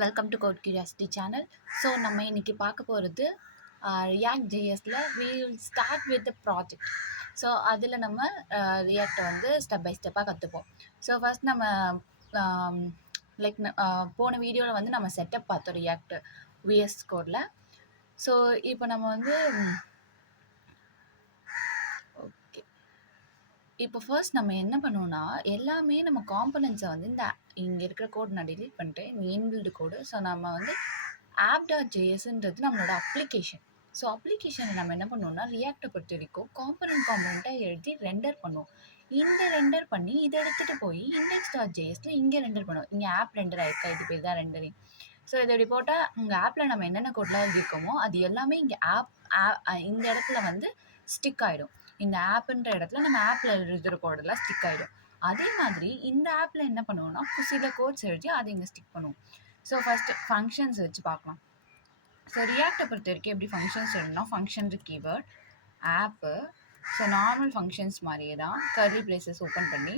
Welcome to code curiosity channel. So நம்ம இன்னைக்கு பார்க்க போகிறது ரியாக்ட் ஜேஎஸில் we will start with the project. So அதில் நம்ம ரியாக்டை வந்து ஸ்டெப் பை ஸ்டெப்பாக கற்றுப்போம். ஸோ ஃபஸ்ட் நம்ம லைக் போன வீடியோவில் வந்து நம்ம செட்டப் பார்த்தோம் ரியாக்ட் விஎஸ் கோடில். ஸோ இப்போ நம்ம வந்து ஓகே இப்போ ஃபர்ஸ்ட் நம்ம என்ன பண்ணுவோம்னா எல்லாமே நம்ம காம்பனன்ட்ஸை வந்து இங்கே இருக்கிற கோட் நான் டெலீட் பண்ணிட்டு இந்த இன்பில்டு கோடு. ஸோ நம்ம வந்து app.jsன்றது நம்மளோட அப்ளிகேஷன். ஸோ அப்ளிகேஷனை நம்ம என்ன பண்ணுவோம்னா ரியாக்டை பொறுத்த வரைக்கும் காம்பனண்ட்டாக எழுதி ரெண்டர் பண்ணுவோம். இந்த ரெண்டர் பண்ணி இதை எடுத்துகிட்டு போய் index.jsல இங்கே ரெண்டர் பண்ணுவோம். இங்கே ஆப் ரெண்டர் ஆயிருக்கா, இது பேர் தான் ரெண்டரிங். ஸோ இதை இப்படி போட்டால் உங்கள் ஆப்பில் நம்ம என்னென்ன கோட்லாம் எழுதியிருக்கோமோ அது எல்லாமே இங்கே இந்த இடத்துல வந்து ஸ்டிக் ஆகிடும். இந்த ஆப்புன்ற இடத்துல நம்ம ஆப்பில் எழுதுகிற கோடெல்லாம் ஸ்டிக் ஆகிடும். அதே மாதிரி இந்த ஆப்பில் என்ன பண்ணுவோம்னா சில கோட்ஸ் எழுதி அதை இங்கே ஸ்டிக் பண்ணுவோம். ஸோ ஃபஸ்ட்டு ஃபங்க்ஷன்ஸ் வச்சு பார்க்கலாம். ஸோ ரியாக்டை பொறுத்த வரைக்கும் எப்படி ஃபங்க்ஷன்ஸ் எழுதணும்னா ஃபங்க்ஷன் கீவேர்ட் ஆப்பு. ஸோ நார்மல் ஃபங்க்ஷன்ஸ் மாதிரியே தான் கர்லி பிளேசஸ் ஓப்பன் பண்ணி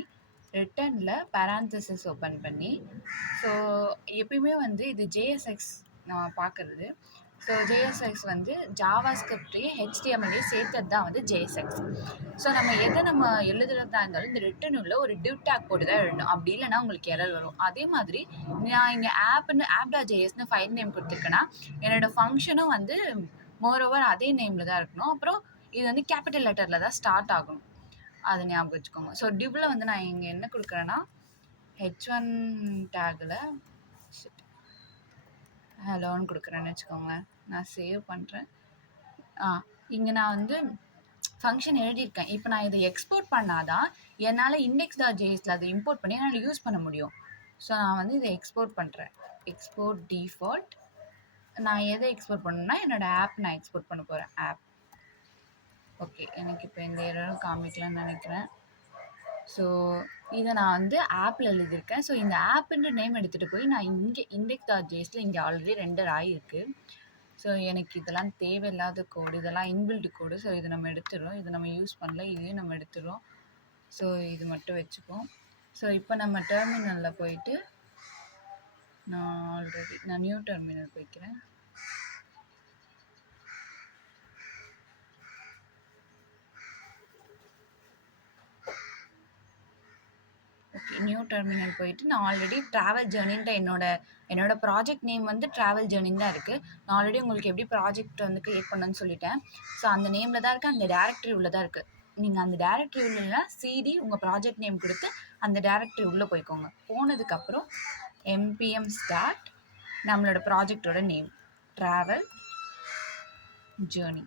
ரிட்டர்னில் பேராந்தசிஸ் ஓப்பன் பண்ணி. ஸோ எப்பயுமே வந்து இது ஜேஎஸ்எக்ஸ் நான் பார்க்குறது. ஸோ ஜேஎஸ்எக்ஸ் வந்து ஜாவா ஸ்கிரிப்டையும் ஹெச்டிஎம்எல்லையும் சேர்த்தது தான் வந்து ஜேஎஸ்எக்ஸ். ஸோ நம்ம எதை நம்ம எழுதுறதா இருந்தாலும் இந்த ரிட்டர்ன் உள்ள ஒரு டிவ் டேக் போட்டு தான் எழுதணும். அப்படி இல்லைன்னா உங்களுக்கு எரர் வரும். அதே மாதிரி நான் இங்கே app.js ஃபைல் நேம் கொடுத்துருக்கேன்னா என்னோடய ஃபங்க்ஷனும் வந்து மோரோவர் அதே நேமில் தான் இருக்கணும். அப்புறம் இது வந்து கேபிட்டல் லெட்டரில் தான் ஸ்டார்ட் ஆகணும். அதை ஞாபகம் வச்சுக்கோங்க. ஸோ டிவ்வில் வந்து நான் இங்கே என்ன கொடுக்குறேன்னா h1 டேக்கில் ஹலோன்னு கொடுக்குறேன்னு வச்சுக்கோங்க. நான் சேவ் பண்ணுறேன். இங்கே நான் வந்து ஃபங்க்ஷன் எழுதியிருக்கேன். இப்போ நான் இதை எக்ஸ்போர்ட் பண்ணாதான் என்னால் index.jsல அதை இம்போர்ட் பண்ணி என்னால் யூஸ் பண்ண முடியும். ஸோ நான் வந்து இதை எக்ஸ்போர்ட் பண்ணுறேன். Export default. நான் எதை எக்ஸ்போர்ட் பண்ணணும்னா என்னோடய ஆப் நான் எக்ஸ்போர்ட் பண்ண போகிறேன். App okay. எனக்கு இப்போ எந்த எரரும் காமிக்கலான்னு நினைக்கிறேன். ஸோ இதை நான் வந்து ஆப்பில் எழுதியிருக்கேன். ஸோ இந்த ஆப்புன்ற நேம் எடுத்துகிட்டு போய் நான் இங்கே index.jsல இங்கே ஆல்ரெடி ரெண்டர் ஆகிருக்கு. ஸோ எனக்கு இதெல்லாம் தேவையில்லாத கோடு, இதெல்லாம் இன்பில்டு கோடு. ஸோ இதை நம்ம எடுத்துடுறோம். இதை நம்ம யூஸ் பண்ணல, இதையும் நம்ம எடுத்துடுறோம். ஸோ இது மட்டும் வச்சுப்போம். ஸோ இப்போ நம்ம டெர்மினலில் போயிட்டு நான் நியூ டெர்மினல் போய்க்கிறேன். ஓகே, நியூ டெர்மினல் போயிட்டு நான் ஆல்ரெடி ட்ராவல் ஜேர்னின்ற என்னோட ப்ராஜெக்ட் நேம் வந்து ட்ராவல் ஜேர்னின்னு தான் இருக்குது. நான் ஆல்ரெடி உங்களுக்கு எப்படி ப்ராஜெக்ட் வந்து க்ரியேட் பண்ணணும்னு சொல்லிட்டேன். ஸோ அந்த நேமில் தான் இருக்குது, அந்த டேரக்டரி உள்ள தான் இருக்குது. நீங்கள் அந்த டேரக்டரி உள்ள சிடி உங்கள் ப்ராஜெக்ட் நேம் கொடுத்து அந்த டேரக்டரி உள்ளே போய்க்கோங்க. போனதுக்கப்புறம் npm ஸ்டார்ட் நம்மளோட ப்ராஜெக்டோட நேம் ட்ராவல் ஜேர்னி.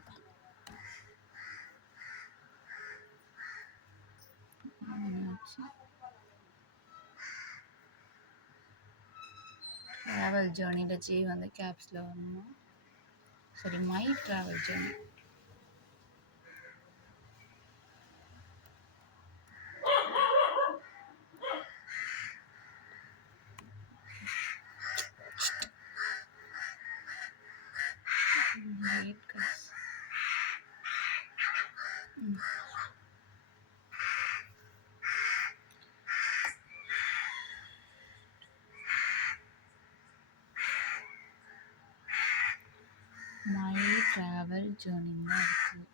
ட்ராவல் ஜேர்னியில் ஜே வந்து கேப்ஸில் வரணும். சரி, my travel journey. My travel journey தான் இருக்குது.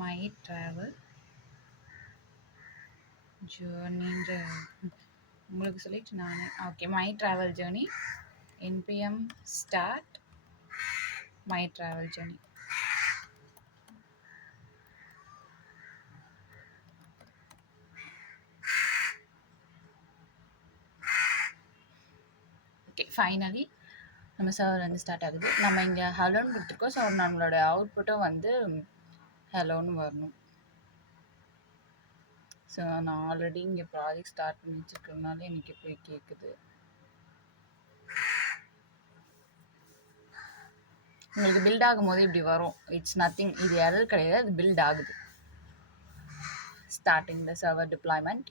மை ட்ராவல் ஜேர்னின்ற உங்களுக்கு சொல்லிட்டு நான் okay my travel journey npm start my travel journey. Okay finally நம்ம சர்வர் வந்து ஸ்டார்ட் ஆகுது. நம்ம இங்கே ஹலோன்னு கொடுத்துருக்கோம். ஸோ நம்மளோட அவுட்புட்டும் வந்து ஹலோன்னு வரணும். ஸோ நான் ஆல்ரெடி இங்கே ப்ராஜெக்ட் ஸ்டார்ட் பண்ணி வச்சுருக்கறதுனால எனக்கு போய் கேட்குது. உங்களுக்கு பில்ட் ஆகும்போது இப்படி வரும். இட்ஸ் நத்திங், இது எரர் கிடையாது, அது பில்ட் ஆகுது. Starting the server deployment.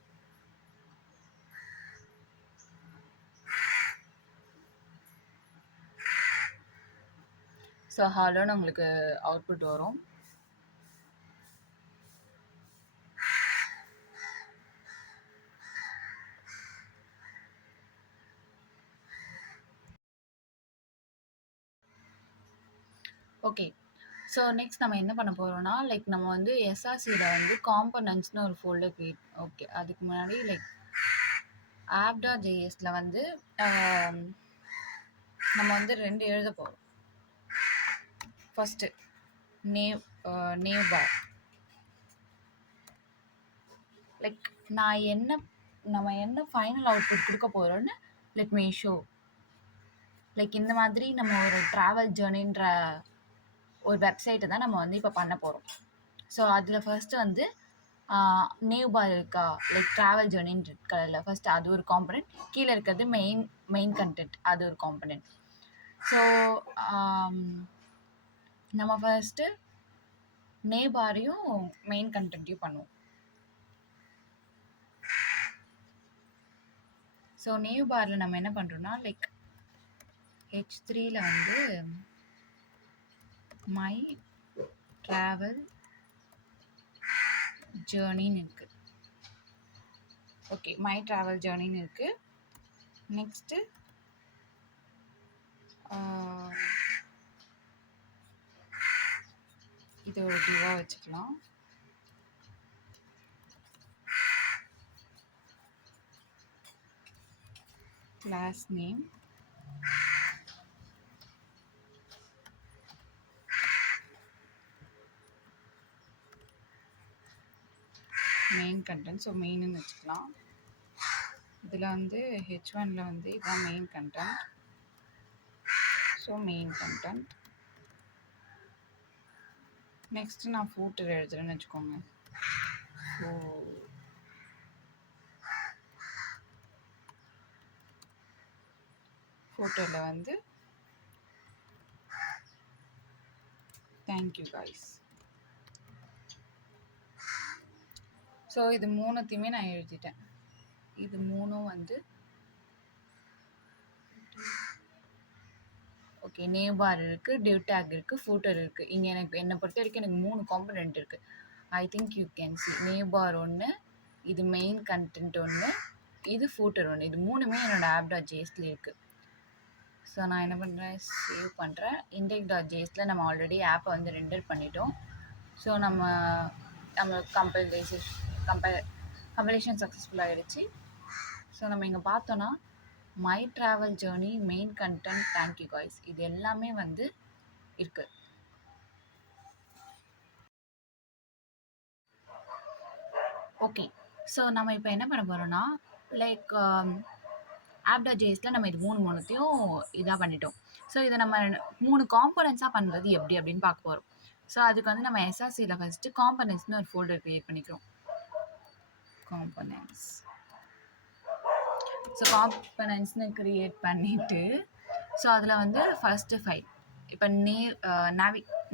So ஹலோன்னு உங்களுக்கு அவுட்புட் வரும். ஓகே ஸோ நெக்ஸ்ட் நம்ம என்ன பண்ண போகிறோம்னா லைக் நம்ம வந்து எஸ்ஆர்சியில் வந்து காம்பனன்ட்ஸ்னு ஒரு ஃபோல்டர் க்ரியேட். ஓகே அதுக்கு முன்னாடி லைக் app.jsல வந்து நம்ம வந்து 2 எழுத போகிறோம். ஃபஸ்ட்டு நேவ் பார். லைக் நம்ம என்ன ஃபைனல் அவுட்புட் கொடுக்க போகிறோன்னு லெட் மீ ஷோ. லைக் இந்த மாதிரி நம்ம ஒரு ட்ராவல் ஜேர்னின்ற ஒரு வெப்சைட்டை தான் நம்ம வந்து இப்போ பண்ண போகிறோம். ஸோ அதில் ஃபர்ஸ்ட்டு வந்து நேவ் பார் இருக்கா, லைக் ட்ராவல் ஜேர்னின்னு இருக்கல, ஃபர்ஸ்ட் அது ஒரு காம்பனண்ட். கீழே இருக்கிறது மெயின் கண்டென்ட், அது ஒரு காம்பனண்ட். ஸோ நம்ம ஃபர்ஸ்ட்டு நேவ் பாரையும் மெயின் கண்டென்ட்டையும் பண்ணுவோம். ஸோ நேவ் பாரில் நம்ம என்ன பண்ணுறோம்னா லைக் h3ல வந்து மை ட்ராவல் ஜேர்னின்னு இருக்குது. ஓகே மை ட்ராவல் ஜேர்னின்னு இருக்குது. நெக்ஸ்ட்டு இது ஒரு டிவாக வச்சுக்கலாம். Class name main content. So மெயின்னு வச்சுக்கலாம். இதில் வந்து h1ல வந்து இதுதான் main content. So main content. Next நான் ஃபூட்டர் எழுதுறேன்னு வச்சுக்கோங்க. ஸோ ஃபூட்டரில் வந்து தேங்க்யூ காய்ஸ். ஸோ இது மூணுத்தையுமே நான் எழுதிட்டேன். இது மூணும் வந்து ஓகே நேவ் பார் இருக்குது, டிவ் டேக் இருக்குது, ஃபூட்டர் இருக்குது. இங்கே என்னை பொறுத்த வரைக்கும் எனக்கு 3 காம்பனண்ட் இருக்குது. I think you can see. Nav bar ஒன்று, இது மெயின் கண்டென்ட் ஒன்று, இது ஃபூட்டர் ஒன்று. இது மூணுமே என்னோடய app.jsல இருக்குது. ஸோ நான் என்ன பண்ணுறேன், சேவ் பண்ணுறேன். index.jsல நம்ம ஆல்ரெடி ஆப்பை வந்து ரெண்டர் பண்ணிட்டோம். ஸோ நம்ம கம்பைலேஷன் சக்ஸஸ்ஃபுல் ஆகிடுச்சு. ஸோ நம்ம இங்கே பார்த்தோன்னா my travel journey, main content, thank you guys, இது எல்லாமே வந்து இருக்குது. ஓகே ஸோ நம்ம இப்போ என்ன பண்ண போகிறோன்னா லைக் app.jsல நம்ம இது மூணுத்தையும் இதாக பண்ணிட்டோம். ஸோ இதை நம்ம 3 காம்பனன்ட்ஸாக பண்ணுறது எப்படி அப்படின்னு பார்க்க போகிறோம். ஸோ அதுக்கு வந்து நம்ம எஸ்ஆர்சியில் ஃபஸ்ட்டு காம்பனன்ட்ஸ்னு ஒரு ஃபோல்டர் க்ரியேட் பண்ணிக்கிறோம். காம்பனன்ட்ஸ். ஸோ காம்பனன்ட்ஸ்னு க்ரியேட் பண்ணிவிட்டு ஸோ அதில் வந்து ஃபஸ்ட்டு ஃபைல் இப்போ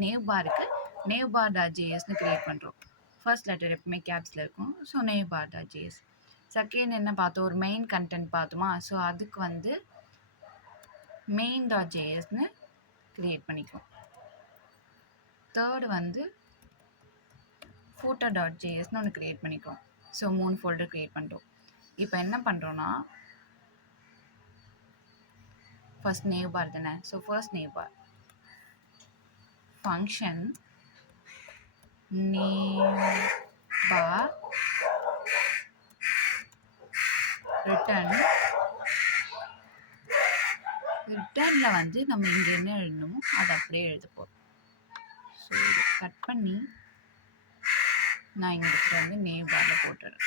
நேவ் பாருக்கு நேவ் பார்.jsன்னு க்ரியேட் பண்ணுறோம். ஃபர்ஸ்ட் லெட்டர் எப்பவுமே கேப்ஸில் இருக்கும். So nav பார்.js. செகண்ட் என்ன பார்த்தோம், ஒரு மெயின் கண்டென்ட் பார்த்தோமா. ஸோ அதுக்கு வந்து main.jsன்னு க்ரியேட் பண்ணிக்கிறோம். தேர்டு வந்து footer.jsன்னு ஒன்று க்ரியேட் பண்ணிக்கிறோம். ஸோ 3 ஃபோல்டர் க்ரியேட் பண்ணுறோம். இப்போ என்ன பண்ணுறோன்னா ஃபர்ஸ்ட் நேவ் பார் தானே. ஸோ ஃபர்ஸ்ட் நேவ் பார் ஃபங்க்ஷன் name bar ரிட்டர்ன்ல வந்து நம்ம இங்க என்ன எழுதணுமோ அதை அப்படியே எழுத போறோம். ஸோ இதை கட் பண்ணி நான் இங்க வந்து நேம் பார்ல போட்டுறேன்.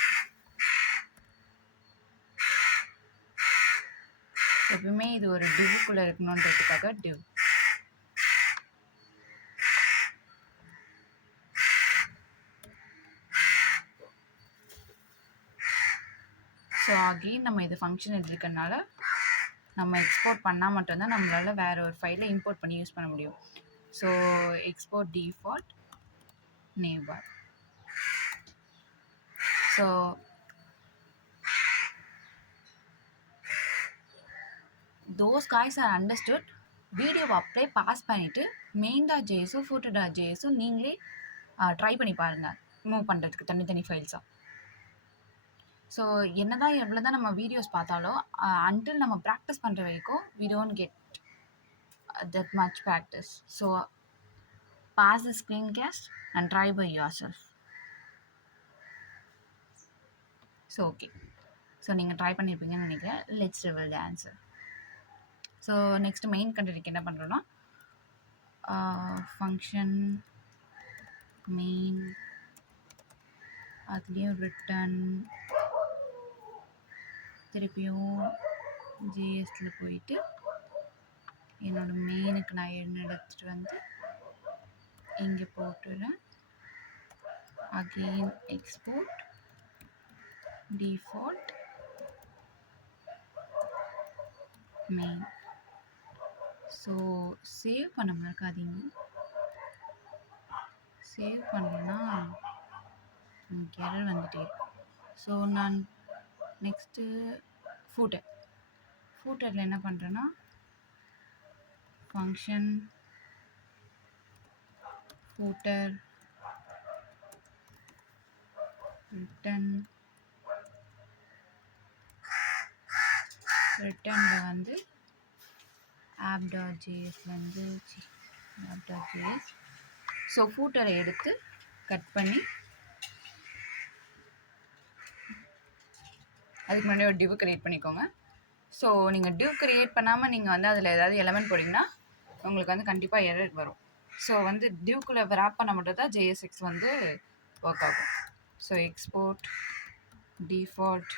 எப்பவுமே இது ஒரு டிவ்க்குள்ள இருக்கணுன்றதுக்காக டிவ். ஸோ அகெயின் நம்ம இது ஃபங்க்ஷன் எழுதிருக்கனால நம்ம எக்ஸ்போர்ட் பண்ணால் மட்டும்தான் நம்மளால வேற ஒரு ஃபைலை இம்போர்ட் பண்ணி யூஸ் பண்ண முடியும். So export default name bar. So those guys are understood. வீடியோவை அப்படியே பாஸ் பண்ணிவிட்டு main.jsோ footer.jsோ நீங்களே ட்ரை பண்ணி பாருங்கள் மூவ் பண்ணுறதுக்கு தனித்தனி ஃபைல்ஸாக. ஸோ என்னதான் எவ்வளோ தான் நம்ம வீடியோஸ் பார்த்தாலும் அன்டில் நம்ம ப்ராக்டிஸ் பண்ணுற வரைக்கும் we don't get that much practice. So pass the screencast and try by yourself. So okay, so நீங்கள் ட்ரை பண்ணியிருப்பீங்கன்னு நினைக்கிறேன். Let's reveal the answer. So next main கண்டென்ட்க்கு என்ன பண்ணுறோன்னா ஃபங்க்ஷன் மெயின், அதுலேயும் ரிட்டன், திருப்பியும் ஜேஎஸ்ல போயிட்டு என்னோட மெயினுக்கு நான் எடுத்துகிட்டு வந்து இங்கே போட்டுறேன். Again export default main. So save பண்ண மறக்காதீங்க. சேவ் பண்ணலன்னா எனக்கு எரர் வந்துட்டே இருக்கும். ஸோ நான் நெக்ஸ்ட்டு ஃபூட்டரில் என்ன பண்ணுறேன்னா ஃபங்க்ஷன் ஃபூட்டர் ரிட்டனில் வந்து app.jsலேருந்து app.js. ஸோ ஃபூட்டரை எடுத்து கட் பண்ணி அதுக்கு முன்னாடி ஒரு டிவ் கிரியேட் பண்ணிக்கோங்க. ஸோ நீங்கள் டிவ் கிரியேட் பண்ணாமல் நீங்கள் வந்து அதில் ஏதாவது எலமெண்ட் போட்டிங்கன்னா உங்களுக்கு வந்து கண்டிப்பாக எரர் வரும். ஸோ வந்து டிவ்க்குள்ளே ரேப் பண்ண மட்டும் தான் ஜேஎஸ்எக்ஸ் வந்து ஒர்க் ஆகும். ஸோ எக்ஸ்போர்ட் டிஃபால்ட்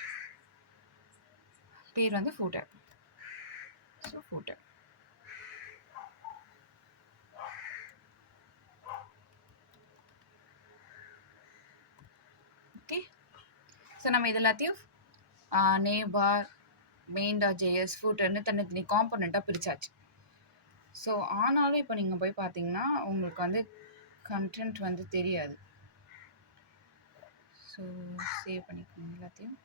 பேர் வந்து footer. So footer okay. So நம்ம இது எல்லாத்தையும் நேம் பார் main.js ஃபூட்டர்னு தனித்தனி காம்பனண்ட்டாக பிரிச்சாச்சு. ஸோ ஆனாலும் இப்போ நீங்கள் போய் பார்த்தீங்கன்னா உங்களுக்கு வந்து கண்டென்ட் வந்து தெரியாது. ஸோ சேவ் பண்ணிக்கோங்க எல்லாத்தையும்.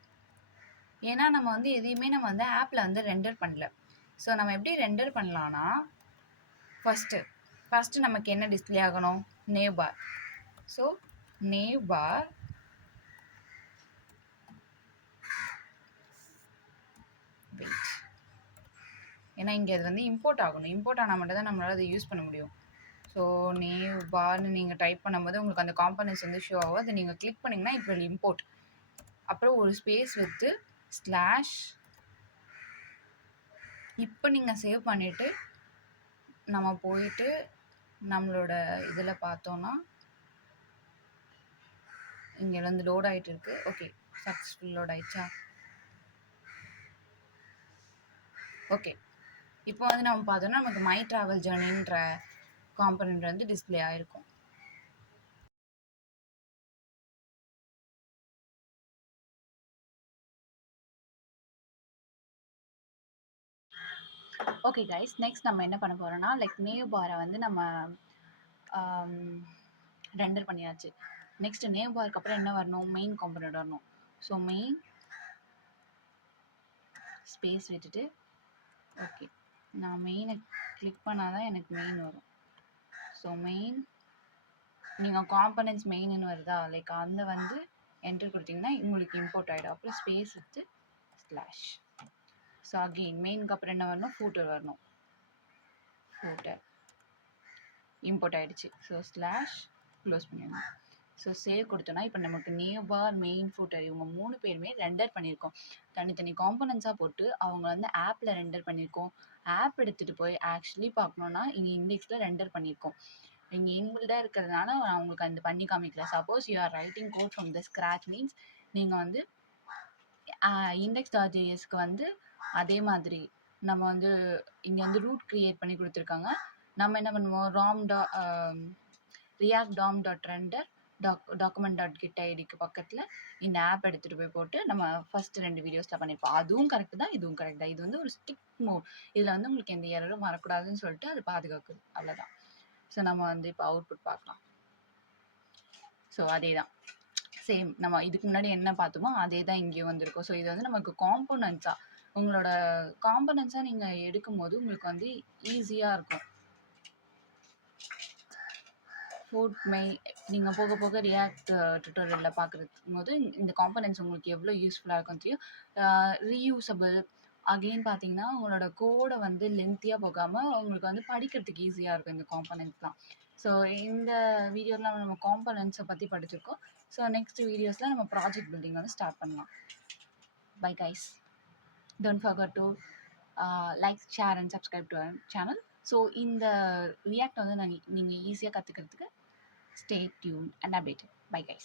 ஏன்னா நம்ம வந்து எதையுமே நம்ம வந்து ஆப்பில் வந்து ரெண்டர் பண்ணல. ஸோ நம்ம எப்படி ரெண்டர் பண்ணலான்னா ஃபஸ்ட்டு நமக்கு என்ன டிஸ்பிளே ஆகணும்? Name bar. So name bar wait, ஏன்னா இங்கே அது வந்து இம்போர்ட் ஆகணும். இம்போர்ட் ஆனால் மட்டும் தான் நம்மளால் அதை யூஸ் பண்ண முடியும். ஸோ நேம் பார்னு நீங்கள் டைப் பண்ணும்போது உங்களுக்கு அந்த காம்பனன்ட்ஸ் வந்து ஷோ ஆகும். அதை நீங்கள் கிளிக் பண்ணிங்கன்னா இப்போ இம்போர்ட், அப்புறம் ஒரு ஸ்பேஸ் வித்து ஸ்லாஷ். இப்போ நீங்கள் சேவ் பண்ணிவிட்டு நம்ம போயிட்டு நம்மளோட இதில் பார்த்தோன்னா இங்கே வந்து லோட் ஆகிட்டு இருக்குது. ஓகே, சக்ஸஸ்ஃபுல் லோட் ஆயிடுச்சா? ஓகே, இப்போ வந்து நம்ம பார்த்தோன்னா நமக்கு மை ட்ராவல் ஜர்னின்ற காம்பனண்ட் வந்து டிஸ்பிளே ஆகிருக்கும். ஓகே கைஸ், நெக்ஸ்ட் நம்ம என்ன பண்ண போகிறோம்னா நேம் பாரை வந்து நம்ம ரெண்டர் பண்ணியாச்சு. நெக்ஸ்ட் நேம் பாருக்கு அப்புறம் என்ன வரணும்? மெயின் காம்பனண்ட் வரணும். ஸோ மெயின் ஸ்பேஸ் விட்டுட்டு ஓகே, நான் மெயினை கிளிக் பண்ணால் தான் எனக்கு மெயின் வரும். ஸோ மெயின் நீங்கள் காம்பனன்ட்ஸ் மெயின்னு வருதா, லைக் அந்த வந்து என்டர் கொடுத்தீங்கன்னா உங்களுக்கு இம்போர்ட் ஆகிடும். அப்புறம் ஸ்பேஸ் விட்டு ஸ்லாஷ். ஸோ அகெயின் மெயினுக்கு அப்புறம் என்ன வரணும்? ஃபூட்டர் வரணும். ஃபூட்டர் இம்போர்ட் ஆகிடுச்சு. ஸோ ஸ்லாஷ் க்ளோஸ் பண்ணிடணும். ஸோ சேவ் கொடுத்தோன்னா இப்போ நமக்கு நேவ் பார், மெயின் ஃபூட்டர் இவங்க 3 பேருமே ரெண்டர் பண்ணியிருக்கோம். தனித்தனி காம்போனன்ட்ஸாக போட்டு அவங்க வந்து ஆப்பில் ரெண்டர் பண்ணியிருக்கோம். ஆப் எடுத்துகிட்டு போய் ஆக்சுவலி பார்க்கணுன்னா இங்கே இண்டெக்ஸில் ரெண்டர் பண்ணியிருக்கோம். இங்கே இன்பில்டாக இருக்கிறதுனால நான் உங்களுக்கு அந்த பண்ணி காமிக்கல. Suppose you are writing code from the scratch means நீங்கள் வந்து index.jsக்கு வந்து அதே மாதிரி நம்ம வந்து இங்கே வந்து ரூட் க்ரியேட் பண்ணி கொடுத்துருக்காங்க. நம்ம என்ன பண்ணுவோம், React DOM dot render document dot get ஐடிக்கு பக்கத்தில் இந்த ஆப் எடுத்துகிட்டு போய் போட்டு நம்ம ஃபர்ஸ்ட் 2 வீடியோஸில் பண்ணியிருப்போம். அதுவும் கரெக்ட் தான், இதுவும் கரெக்ட் தான். இது வந்து ஒரு ஸ்டிக் மோட். இதில் வந்து உங்களுக்கு எந்த எரரும் வரக்கூடாதுன்னு சொல்லிட்டு அது பாதுகாக்குது, அவ்வளோதான். ஸோ நம்ம வந்து இப்போ அவுட்புட் பார்க்கலாம். ஸோ அதே தான், சேம் நம்ம இதுக்கு முன்னாடி என்ன பார்த்தோமோ அதே தான் இங்கேயும் வந்திருக்கும். ஸோ இது வந்து நமக்கு காம்போனன்ட்ஸாக, உங்களோட காம்போனன்ட்ஸாக நீங்கள் எடுக்கும்போது உங்களுக்கு வந்து ஈஸியாக இருக்கும். நீங்கள் போக போக ரியாக்ட் டுட்டோரியலில் பார்க்குறது போது இந்த காம்போனன்ட்ஸ் உங்களுக்கு எவ்வளோ யூஸ்ஃபுல்லாக இருக்கும் தெரியும். ரீயூசபிள். அகெயின் பார்த்தீங்கன்னா உங்களோட கோடை வந்து லென்த்தியாக போகாமல் உங்களுக்கு வந்து படிக்கிறதுக்கு ஈஸியாக இருக்கும் இந்த காம்போனன்ட்ஸ்லாம். ஸோ இந்த வீடியோவில் நம்ம காம்போனன்ட்ஸை பற்றி படிச்சிருக்கோம். ஸோ நெக்ஸ்ட் வீடியோஸில் நம்ம ப்ராஜெக்ட் பில்டிங் வந்து ஸ்டார்ட் பண்ணலாம். Bye guys, don't forget to like, share and subscribe to our channel. So இந்த ரியாக்ட் வந்து நீங்கள் ஈஸியாக கற்றுக்கிறதுக்கு stay tuned and updated. Bye guys.